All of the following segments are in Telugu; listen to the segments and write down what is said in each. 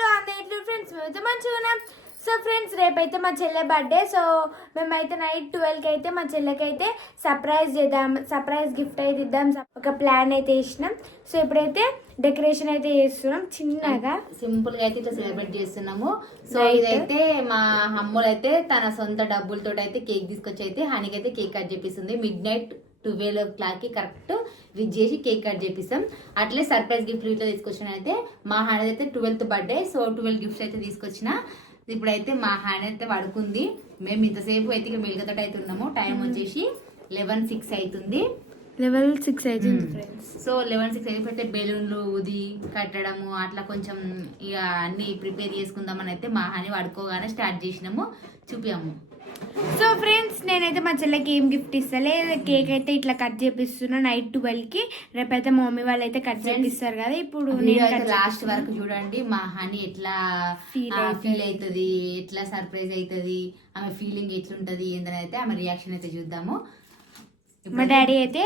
హలో అందరూ ఫ్రెండ్స్, మేమైతే మంచిగా ఉన్నాం. సో ఫ్రెండ్స్, రేపైతే మా చెల్లె బర్త్డే. సో మేమైతే నైట్ 12కి అయితే మా చెల్లెకి అయితే సర్ప్రైజ్ చేద్దాం, సర్ప్రైజ్ గిఫ్ట్ అయితే ఇద్దాం ఒక ప్లాన్ అయితే వేసినాం. సో ఇప్పుడైతే డెకరేషన్ అయితే చేస్తున్నాం, చిన్నగా సింపుల్ గా అయితే ఇట్లా సెలబ్రేట్ చేస్తున్నాము. సో ఇదైతే మా అమ్ములు అయితే తన సొంత డబ్బులతో అయితే కేక్ తీసుకొచ్చి అయితే హనీకి అయితే కేక్ కట్ చేపిస్తుంది. మిడ్ నైట్ 12 కి కరెక్ట్ విజ్ చేసి కేక్ కట్ చేపిస్తాం. అట్లే సర్ప్రైజ్ గిఫ్ట్ ఇట్లా తీసుకొచ్చిన అయితే మా హాని అయితే 12th బర్త్డే. సో 12 గిఫ్ట్స్ అయితే తీసుకొచ్చిన. ఇప్పుడైతే మా హాని అయితే పడుకుంది. మేము ఇంతసేపు అయితే ఇక మెలుగుతో అయితే ఉన్నాము. టైం వచ్చేసి 11:06 అవుతుంది. 11:06 అవుతుంది ఫ్రెండ్స్. సో 11:06 అయిపోతే బెలూన్లు ఊది కట్టడము అట్లా కొంచెం ఇక అన్ని ప్రిపేర్ చేసుకుందామని అయితే మా హాని పడుకోగానే స్టార్ట్ చేసినాము. చూపాము. సో ఫ్రెండ్స్, నేనైతే మా చెల్లెకి ఏం గిఫ్ట్ ఇస్తలే, కేక్ అయితే ఇట్లా కట్ చేపిస్తున్నా నైట్ 12కి. రేపైతే మా మమ్మీ వాళ్ళు అయితే కట్ చేపిస్తారు కదా. ఇప్పుడు లాస్ట్ వరకు చూడండి మా హనీ ఎట్లా ఫీల్ అవుతుంది, ఎట్లా సర్ప్రైజ్ అవుతుంది, ఆమె ఫీలింగ్ ఎట్లుంటది ఏందని అయితే ఆమె రియాక్షన్ అయితే చూద్దాము. మా డాడీ అయితే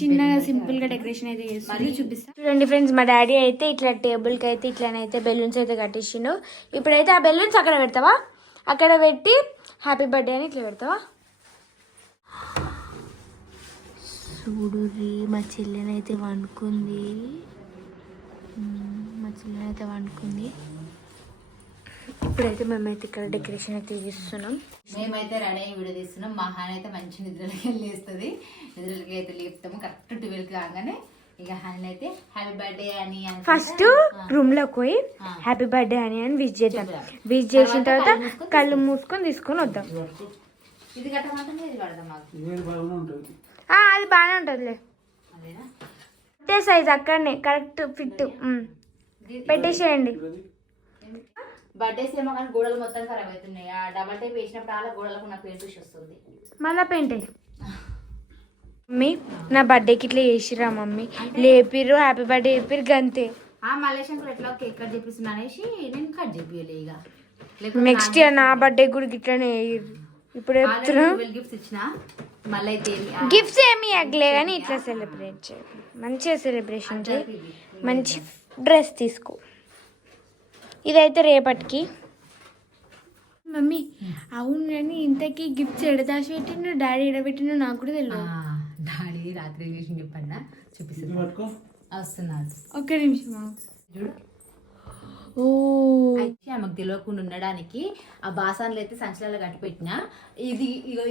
చిన్నగా సింపుల్ గా డెకరేషన్ అయితే చేస్తుంది, చూపిస్తాను చూడండి ఫ్రెండ్స్. మా డాడీ అయితే ఇట్లా టేబుల్ కి అయితే ఇట్లానైతే బెలూన్స్ అయితే కట్టించిండు. ఇప్పుడైతే ఆ బెలూన్స్ అక్కడ పెడతావా, అక్కడ పెట్టి హ్యాపీ బర్త్డే అని ఇట్లా పెడతావా. చూడుర్రి, మా చెల్లెనైతే వండుకుంది, ఇప్పుడైతే మేమైతే ఇక్కడ డెకరేషన్ అయితే చేస్తున్నాం. మేమైతే రెడీ అయ్యి వీడియో తీస్తున్నాం. మా హాని అయితే మంచి నిద్రలకి లేస్తుంది. నిద్రలకి అయితే లేపుతాము. కరెక్ట్ 12కి కాగానే ఇక హాని అయితే హ్యాపీ బర్త్డే అని ఫస్ట్ రూమ్ లోకి పోయి హ్యాపీ బర్త్డే అని విష్ చేద్దాం. విష్ చేసిన తర్వాత కళ్ళు మూసుకొని తీసుకొని వద్దాం. ఇది కట్టమంటే ఇది కడదాం. అది బాగానే ఉంటుందిలే. అదే సైజ్ అక్కడనే కరెక్ట్ ఫిట్ పెట్టేసేయండి. బర్త్డేస్ ఏమో కానీ గోడలు మొత్తం ఖరాబ్ అవుతున్నాయి. ఆ డబల్ టైప్ వేసినప్పుడు అలా గోడలకు నా పెయింట్ వస్తుంది. మళ్ళా పెయింట్ మమ్మీ నా బర్త్డేకి ఇట్లా చేసిరా మమ్మీ, లేపిర్రు హ్యాపీ బర్త్డే చెప్పిర్రు గంతే. మలేషియా ఎట్లా కేక్ కట్ చేపిస్తున్నా అనేసి నేను కట్ చేపియలే. ఇక నెక్స్ట్ ఇయర్ నా బర్త్డే కూడా ఇట్లానే ఇప్పుడు గిఫ్ట్స్ ఇచ్చిన మళ్ళీ అయితే గిఫ్ట్స్ ఏమి అగ్లే కానీ ఇట్లా సెలబ్రేట్ చేయాలి, మంచిగా సెలబ్రేషన్ చేయి, మంచి డ్రెస్ తీసుకో. ఇదైతే రేపటికి. మమ్మీ అవును కానీ ఇంతకీ గిఫ్ట్స్ ఎడదాసి పెట్టిండు, డాడీ ఎడబెట్టిండు నాకు కూడా తెలియదు. డాడీ రాత్రి విషయం చెప్పండి చూపిస్తాను. వస్తున్నాను ఒక్క నిమిషం చూడు. అయితే ఆమెకు తెలియకుండా ఉండడానికి ఆ బాసాన్లు అయితే సంచలాలు కట్టి పెట్టిన.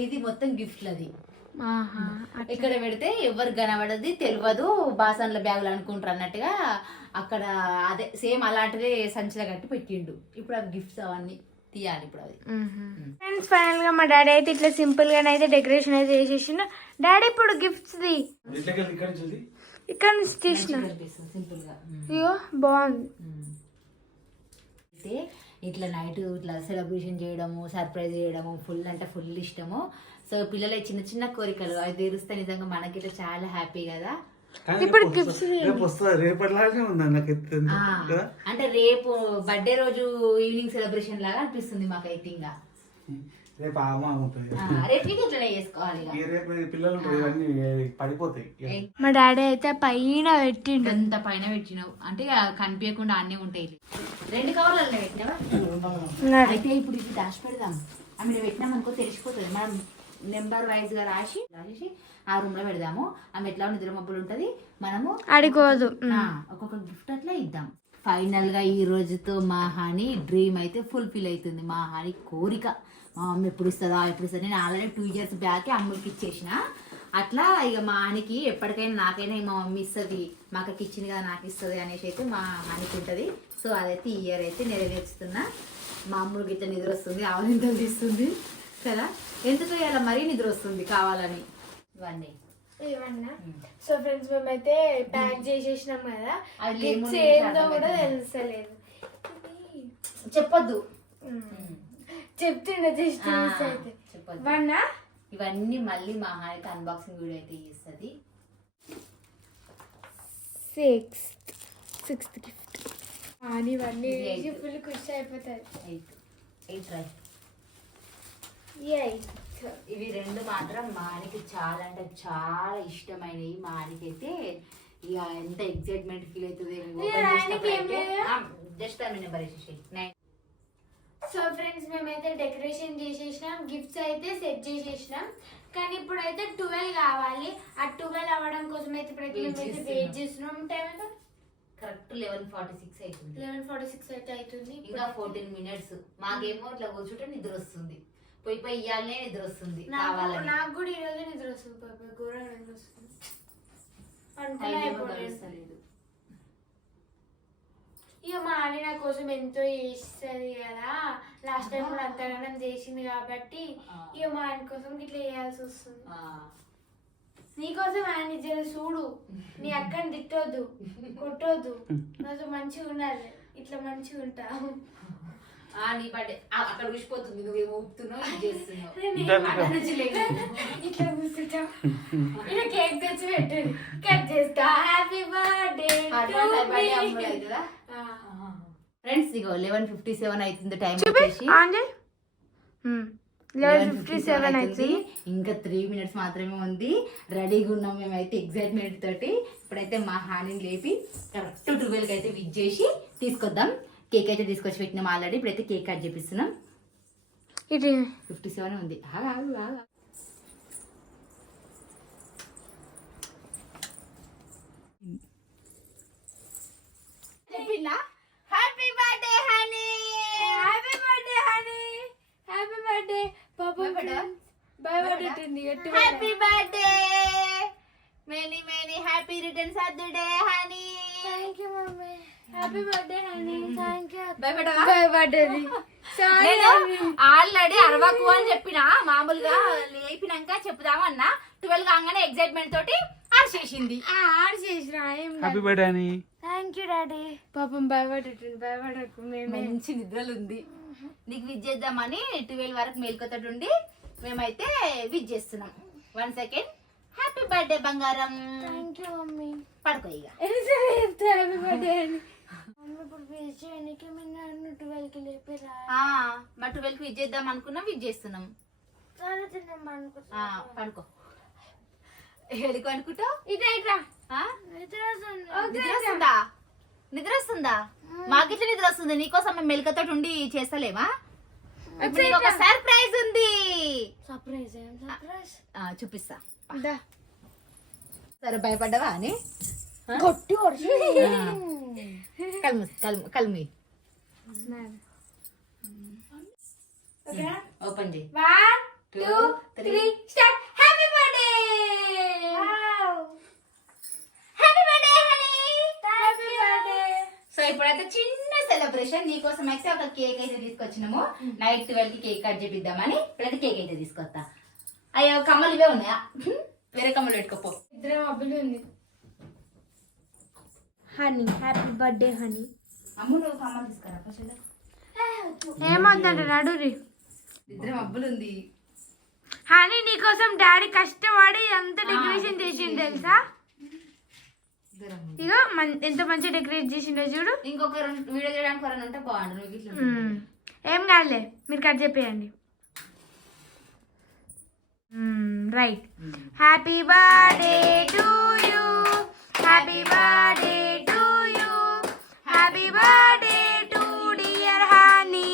ఇది మొత్తం గిఫ్ట్లది. ఇక్కడ పెడితే ఎవరు కనబడది తెలియదు, బాసాన్ల బ్యాగులు అనుకుంటారు అన్నట్టుగా అక్కడ అదే సేమ్ అలాంటిదే సంచలా కట్టి పెట్టిండు. ఇప్పుడు అవి గిఫ్ట్స్ అవన్నీ తీయాలి ఇప్పుడు అవి. ఫ్రెండ్స్, ఫైనల్ గా మా డాడీ అయితే ఇట్లా సింపుల్ గానే అయితే డెకరేషన్ అయితే చేసేసిన. డాడీ ఇప్పుడు గిఫ్ట్స్ ది ఇక్కడ నుంచి తీసిన సింపుల్ గా. అయ్యో బాగుంది. అయితే ఇట్లా నైట్ ఇట్లా సెలబ్రేషన్ చేయడము, సర్ప్రైజ్ చేయడము ఫుల్ అంటే ఫుల్ ఇష్టము. సో పిల్లల చిన్న చిన్న కోరికలు అవి తీరుస్తే నిజంగా మనకి ఇట్లా చాలా హ్యాపీ కదా. ఇప్పుడు గిఫ్ట్స్ అంటే రేపు బర్త్డే రోజు ఈవినింగ్ సెలబ్రేషన్ లాగా అనిపిస్తుంది మాకైతే. ఇంకా మా డాడీ అయితే పైన పెట్టిండు. అంత పైన పెట్టినావు అంటే కనిపించకుండా అన్నీ ఉంటాయి. 2 కవర్లు పెట్టినావా? అయితే ఇప్పుడు ఇది దాచి పెడదాం. ఆమె పెట్టినాం అనుకో తెలిసిపోతుంది. మనం నెంబర్ వైజ్ గా రాసేసి ఆ రూమ్ లో పెడదాము. ఆమె ఎట్లా నిద్ర మబ్బులు ఉంటది, మనము అడిగోదు ఒక్కొక్క గిఫ్ట్ అట్లా ఇద్దాం. ఫైనల్ గా ఈ రోజుతో మా హాని డ్రీమ్ అయితే ఫుల్ఫిల్ అవుతుంది. మా హాని కోరిక మా అమ్మ ఎప్పుడు ఇస్తుందా ఎప్పుడు ఇస్తుంది. నేను ఆల్రెడీ 2 years బ్యాక్ అమ్మకి ఇచ్చేసిన. అట్లా ఇక మా హానికి ఎప్పటికైనా నాకైనా మా మమ్మీ ఇస్తుంది, మా అక్కకి ఇచ్చింది కదా నాకు ఇస్తుంది అనేసి అయితే మా హానికి ఉంటుంది. సో అదైతే ఈ ఇయర్ అయితే నెరవేర్చుతున్నా. మా అమ్మకి ఇట్లా నిద్ర వస్తుంది, ఆవలింతలు తీస్తుంది కదా. ఎందుకు ఇలా మరీ నిద్ర వస్తుంది కావాలని ఇవన్నీ. సో ఫ్రెండ్స్, మేమైతే ప్యాక్ చేసేసినాం కదా, ఏందో కూడా తెలుస్తలేదు. చెప్పొద్దు, చెప్తుండే జస్ట్ చెప్పొద్దు. ఇవన్నీ మళ్ళీ మా అయితే అన్బాక్సింగ్ వీడియో అయితే చేస్తుంది. 6th గిఫ్ట్ ఇవన్నీ ఫుల్ ఖుషి అయిపోతాయి. 8 ఇవి 2 మాత్రం మానికి చాలా అంటే చాలా ఇష్టమైనవి. మానికైతే ఇక ఎంత ఎక్సైట్మెంట్ ఫీల్ అవుతుంది జస్ట్ ఆమె నెంబర్ వేసేసి 9. సో ఫ్రెండ్స్ మేమైతే డెకరేషన్ చేసేసినాం, గిఫ్ట్స్ అయితే సెట్ చేసేసినాం. కానీ ఇప్పుడైతే 12 కావాలి. ఆ 12 అవ్వడం కోసం అయితే ఇప్పుడైతే మేమైతే వెయిట్ చేస్తున్నాం. టైం అయితే కరెక్ట్ 11:46 అవుతుంది. 11:46 అయితే అవుతుంది. ఇంకా 14 minutes. మాకేమో ఇట్లా కూర్చుంటే నిద్ర వస్తుంది, పోయి ఇయ్యాలనే నిద్ర వస్తుంది. కావాలని నాకు కూడా ఈ రోజు నిద్ర వస్తుంది పాప, ఘోరంగా నిద్ర వస్తుంది. అనుకునే ఇక మా అని నా కోసం ఎంతో చేస్తుంది కదా, లాస్ట్ టైం కూడా అంతగానం చేసింది కాబట్టి ఇక మా ఆయన కోసం ఇట్లా చేయాల్సి వస్తుంది. నీకోసం ఆయన జర చూడు, నీ అక్కని తిట్టొద్దు, కొట్టొద్దు, నాతో మంచిగా ఉండాలి, ఇట్లా మంచిగా ఉంటా. నీ బర్త్డే అక్కడ ఊసిపోతుంది, నువ్వేమో ఊపుతున్నావు ఇది చేస్తున్నావు. ఇట్లా కూర్చుంటా, ఇలా కేక్ తెచ్చి పెట్టండి, కట్ చేస్తా. హ్యాపీ బర్త్డే అవుతుందా ఫ్రెండ్స్? ఇగో 11:57 అవుతుంది. టైం వచ్చేసి 11:57 అవుతుంది. ఇంకా 3 minutes మాత్రమే ఉంది. రెడీగా ఉన్నాం మేమైతే ఎక్సైట్మెంట్ తోటి. ఇప్పుడైతే మా హాని లేపి కరెక్ట్ 12కి అయితే విజ్ చేసి తీసుకొద్దాం. కేక్ అయితే తీసుకొచ్చి పెట్టినాం ఆల్రెడీ. ఇప్పుడైతే కేక్ కట్ చేపిస్తున్నాం. 57 ఉంది. Happy birthday honey, happy birthday honey, happy birthday పాప. Happy birthday, many many happy returns of the day honey. Thank you mummy. Happy birthday honey. Thank you. భయపడ్డది. ఆల్రెడీ అరవకు అని చెప్పిన, మామూలుగా లేపినాక చెప్పుదామన్నా 12 కాగానే ఎక్సైట్మెంట్ తోటి ఆర్చేసింది. హ్యాపీ బర్త్డే అని. Thank you daddy. పాపం భయపడకు, మంచి నిద్రలు ఉంది. నీకు విజ్ చేద్దామని 12 వరకు మేల్కొతోటి ఉండి మేమైతే విజ్ చేస్తున్నాం. 1 సెకండ్. హ్యాపీ బర్త్డే బంగారం. Thank you mummy. పడుకో ఇక. హ్యాపీ బర్త్డే అని మమ్మీ. ఇప్పుడు విజ్ చేయడానికి నన్ను 12కి లేపిరా. మా 12కి విజ్ చేద్దాం అనుకున్నాం, విజ్ చేస్తున్నాం. సరే తిన్నాం. పడుకో. ఎడుకో అనుకుంటావు? ఇట్లా నిద్ర వస్తుందా? మాకిట్లా నిద్ర వస్తుంది. నీకోసం మేము మెలకతో ఉండి చేస్తలేమా? ఇప్పుడు నీకు ఒక సర్ప్రైజ్ ఉంది. సర్ప్రైజ్ చూపిస్తా. సరే భయపడ్డావా అని? కల్మి ఓపెన్ చేయి. 1 2 3 start. Happy birthday. Happy birthday honey. Happy birthday. So ఇప్పుడైతే చిన్న సెలబ్రేషన్. నీకోసం అయితే ఒక కేక్ అయితే తీసుకొచ్చినాము. నైట్ 12కి కేక్ కట్ చేపిద్దామని ఇప్పుడైతే కేక్ అయితే తీసుకొస్తా. అయ్యో కమ్మలు ఇవే ఉన్నాయా? వేరే కమ్మలు పెట్టుకోపో. ఇద్దరం అబ్బులు ఉంది. Honey happy birthday honey. అమ్ము నువ్వు కమ్మలు తీసుకురా ఫస్ట్. ఏమంటాడు నడురి. ఇద్దరం అబ్బులు ఉంది. హనీ నీకోసం డాడీ కష్టపడి ఎంత డెకరేషన్ చేసిండు తెలుసా? ఇగో ఎంత మంచి డెకరేట్ చేసిండో చూడు. ఇంకొక వీడియో చేయడానికి ఎవరైనా ఉంటే బాగుండు. నువ్వు ఇట్లా ఏం కాదులే, మీరు కట్ చెప్పేయండి. Right. Happy birthday to you, happy birthday to you, happy birthday to dear honey,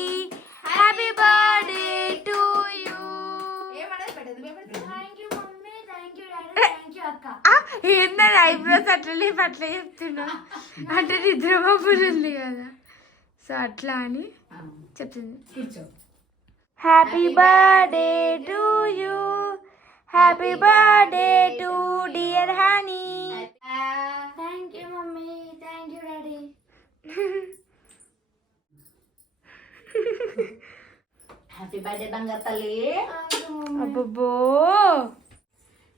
happy birthday to you. ఏంటంటే ఐబ్రోస్ అట్లనే అట్లా చెప్తున్నా, అంటే నిద్ర బాబులు ఉంది కదా, సో అట్లా అని చెప్తుంది. Happy birthday to you, happy birthday to dear honey. Thank you mummy. Thank you daddy. Happy birthday బంగారు తల్లి. అబ్బో.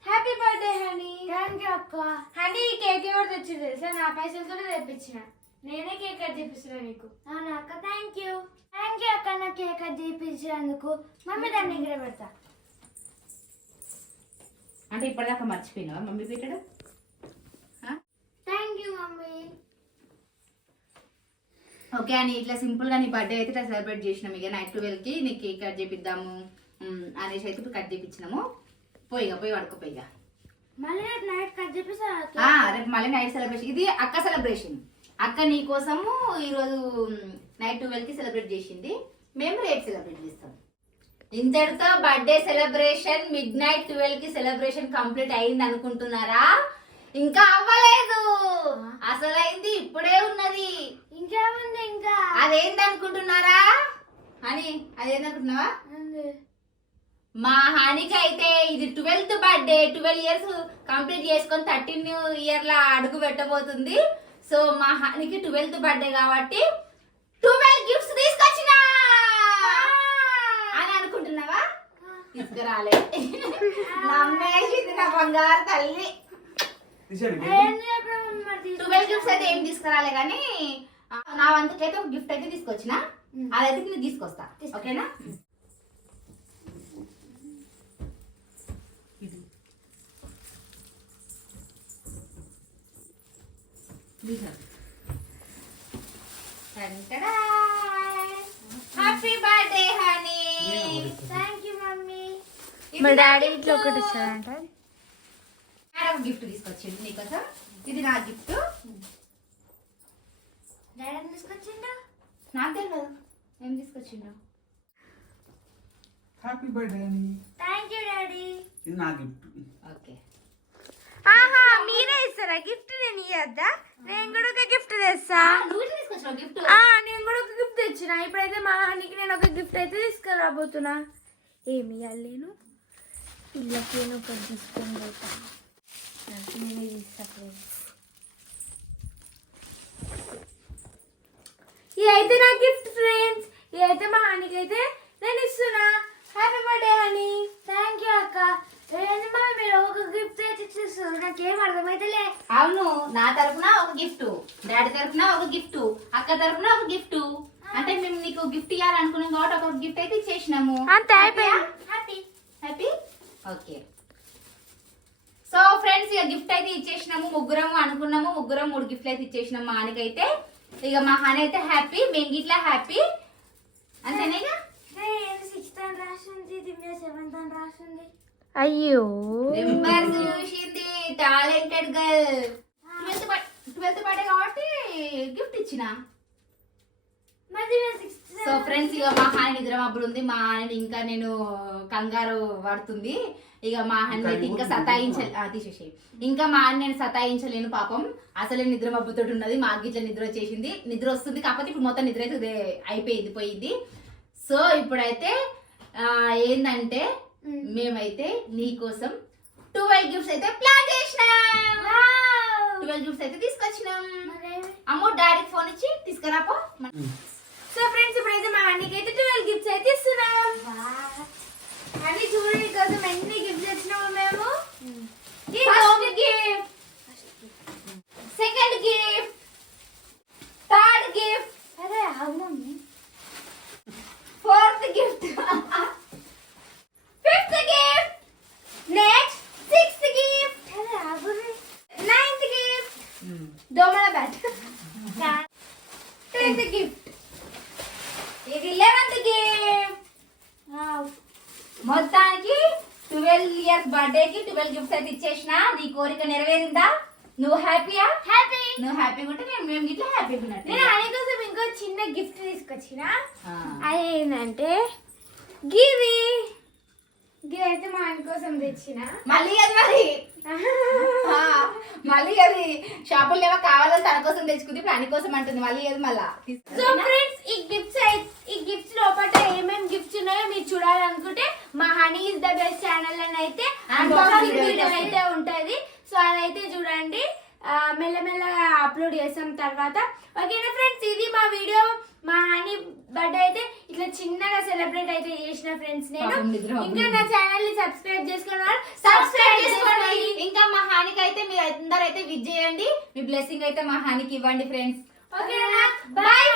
Happy birthday honey. Thank you అక్క. హనీ ఈ కేక్ ఎవరు తెచ్చింది తెలుసా? నా పైసలతో తెప్పించిన. నేనే కేక్ కట్ చేపిస్తున్నా నీకు. అవునా అక్క? Thank you. థ్యాంక్ యూ అక్క, నా కేక్ కట్ చేయించినందుకు. మమ్మీ దాన్ని దగ్గర పెడతా. అంటే ఇప్పటిదాకా మర్చిపోయినావా మమ్మీ పెట్టడం? Thank you mummy. ఓకే అని ఇట్లా సింపుల్ గా నీ బర్త్డే అయితే ఇట్లా సెలబ్రేట్ చేసినాం. ఇక నైట్ 12కి నీకు కేక్ కట్ చేపిద్దాము అనేసి అయితే ఇప్పుడు కట్ చేపించినాము. పోయిగా పోయి పడుకోపోయిగా. మళ్ళీ రేపు నైట్ కట్ చెప్పేసి రేపు మళ్ళీ నైట్ సెలబ్రేషన్. ఇది అక్క సెలబ్రేషన్. అక్క నీ కోసము ఈరోజు నైట్ 12కి సెలబ్రేట్ చేసింది. మేము రేపు సెలబ్రేట్ చేస్తాం. ఇంతటితో బర్త్డే సెలబ్రేషన్ మిడ్-నైట్ 12కి సెలబ్రేషన్ కంప్లీట్ అయింది అనుకుంటున్నారా? ఇంకా అవ్వలేదు, అసలైంది ఇప్పుడే ఉన్నది. ఇంకేముంది ఇంకా? అదేంటి అనుకుంటున్నారా? అని అదేంటనుకుంటున్నావా? మా హానికి అయితే ఇది 12th బర్త్డే. 12 ఇయర్స్ కంప్లీట్ చేసుకొని 13 ఇయర్ లా అడుగు పెట్టబోతుంది. సో మా హానికి 12th బర్త్డే కాబట్టి 12 గిఫ్ట్స్ తీసుకొచ్చినా అని అనుకుంటున్నావా? తీసుకురాలే. నమ్మేసింది నా బంగారు తల్లి. 12 గిఫ్ట్స్ అయితే ఏం తీసుకురాలే కానీ నా వంతుకైతే ఒక గిఫ్ట్ అయితే తీసుకొచ్చిన. అదైతే నేను తీసుకొస్తా, ఓకేనా? Happy birthday honey. Thank you mummy. మా డాడీ ఇట్లా ఒకటి ఇస్తాడంట. మేడం గిఫ్ట్ తీసుకొచ్చింది నీకోసం. ఇది నా గిఫ్ట్. డాడీ తీసుకొచ్చిండు? నాకు తెలియదు ఏం తీసుకొచ్చిండు. హ్యాపీ బర్త్డే అని. Thank you daddy. ఇది నా గిఫ్ట్. ఓకే, ఆహా మీరే ఇస్తారా గిఫ్ట్? నేను ఇయ్యద్దా? నేను కూడా ఒక గిఫ్ట్ తెస్తా. నువ్వు తీసుకొచ్చావు గిఫ్ట్. నేను కూడా ఒక గిఫ్ట్ తెచ్చిన. ఇప్పుడైతే మా నాన్నకి నేను ఒక గిఫ్ట్ అయితే తీసుకురాబోతున్నా. ఏమి ఇవ్వాలి? నేను ఇళ్ళకి నేను ఒకటి తీసుకొని పోతాను. నేను ఇస్తా ఫ్రెండ్స్. ఇదైతే నా గిఫ్ట్ ఫ్రెండ్స్. ఇదైతే మా హానికి అయితే నేను ఇస్తున్నా. Happy birthday honey. Thank you అక్క. మీరు ఒక గిఫ్ట్ అయితే ఇచ్చేస్తారు, నాకేం అర్థమైతేలే. అవును, నా తరపున ఒక గిఫ్ట్, డాడీ తరపున ఒక గిఫ్ట్, అక్క తరపున ఒక గిఫ్ట్. అంటే మేము నీకు గిఫ్ట్ ఇవ్వాలనుకున్నాం కాబట్టి ఒక గిఫ్ట్ అయితే ఇచ్చేసినాము. అంతే అయిపోయింది. Happy happy. Okay, so friends ఇక గిఫ్ట్ అయితే ఇచ్చేసినాము. ముగ్గురం అనుకున్నాము, ముగ్గురం 3 గిఫ్ట్లు అయితే ఇచ్చేసినాము. మా హానికైతే ఇక మా హాని అయితే హ్యాపీ, మేము ఇట్లా హ్యాపీ అంతేనేగా. 6th అని రాసింది, ఇది 7th అని రాసింది. అయ్యో నెంబర్స్ చూసింది, టాలెంటెడ్ గర్ల్. 12th బర్త్డే కాబట్టి గిఫ్ట్ ఇచ్చిన. సో ఫ్రెండ్స్ ఇక మా హాని నిద్ర మబ్బులు ఉంది. మా హాని ఇంకా నేను కంగారు పడుతుంది. ఇక మా హాని అయితే ఇంకా తీసేసేయి. ఇంకా మా హాని నేను సతాయించలేను పాపం. అసలే నిద్ర మబ్బుతో ఉన్నది. మాకు ఇట్లా నిద్ర వచ్చేసింది, నిద్ర వస్తుంది. కాకపోతే ఇప్పుడు మొత్తం నిద్ర అయితే అయిపోయింది, పోయింది. సో ఇప్పుడైతే ఏంటంటే మేమైతే నీకోసం 12 గిఫ్ట్స్ అయితే ప్లాన్ చేసినాం. 12 గిఫ్ట్స్ అయితే తీసుకొచ్చినాం. అమ్మో డాడీకి ఫోన్ ఇచ్చి తీసుకురాపో. సో ఫ్రెండ్స్ ఇప్పుడైతే మా అన్నికి అయితే 12 గిఫ్ట్స్ అయితే ఇస్తున్నాం. అన్ని చూడండి కోసం ఎన్ని గిఫ్ట్స్ ఇచ్చినాము మేము. First gift, second gift, third gift, అరే అవునండి, fourth gift, fifth gift, next sixth gift, అరే అవునండి, నైన్త్ గిఫ్ట్, దోమల బ్యాట్, 10th గిఫ్ట్, ఇది 11th గిఫ్ట్. మొత్తానికి 12 ఇయర్స్ బర్త్డే కి 12 గిఫ్ట్స్ అయితే ఇచ్చేసిన. నీ కోరిక నెరవేరిందా? నువ్వు హ్యాపీయా? హ్యాపీ. నువ్వు హ్యాపీగా ఉంటే మేము ఇట్లా హ్యాపీగా ఉన్నట్టు. నేను ఆయన కోసం ఇంకో చిన్న గిఫ్ట్ తీసుకొచ్చిన. అది ఏంటంటే గివి అయితే మా ఆయన కోసం తెచ్చిన. మళ్ళీ అది మళ్ళీ అది షాపుల్లో ఏమో కావాలని తన కోసం తెచ్చుకుంది, ఇప్పుడు అన్ని కోసం అంటుంది. మళ్ళీ అది మళ్ళా. సో ఫ్రెండ్స్ ఈ గిఫ్ట్స్ లోపల ఏమేమి గిఫ్ట్స్ ఉన్నాయో మీరు చూడాలనుకుంటే మా honey is the best channel అని అయితే అన్బాక్సింగ్ వీడియో అయితే ఉంటది. సో అదైతే చూడండి, మెల్లమెల్లగా అప్లోడ్ చేస్తాం తర్వాత. ఓకేనా ఫ్రెండ్స్, ఇది మా వీడియో. మా హనీ బర్త్డే అయితే ఇట్లా చిన్నగా సెలబ్రేట్ అయితే చేసిన ఫ్రెండ్స్. నేను ఇంకా నా ఛానల్ ని సబ్స్క్రైబ్ చేసుకోండి. ఇంకా మా హానికి అయితే మీరు అందరూ అయితే విజ్ చేయండి. మీ బ్లెస్సింగ్ అయితే మా హానికి ఇవ్వండి ఫ్రెండ్స్. ఓకేనా, బాయ్.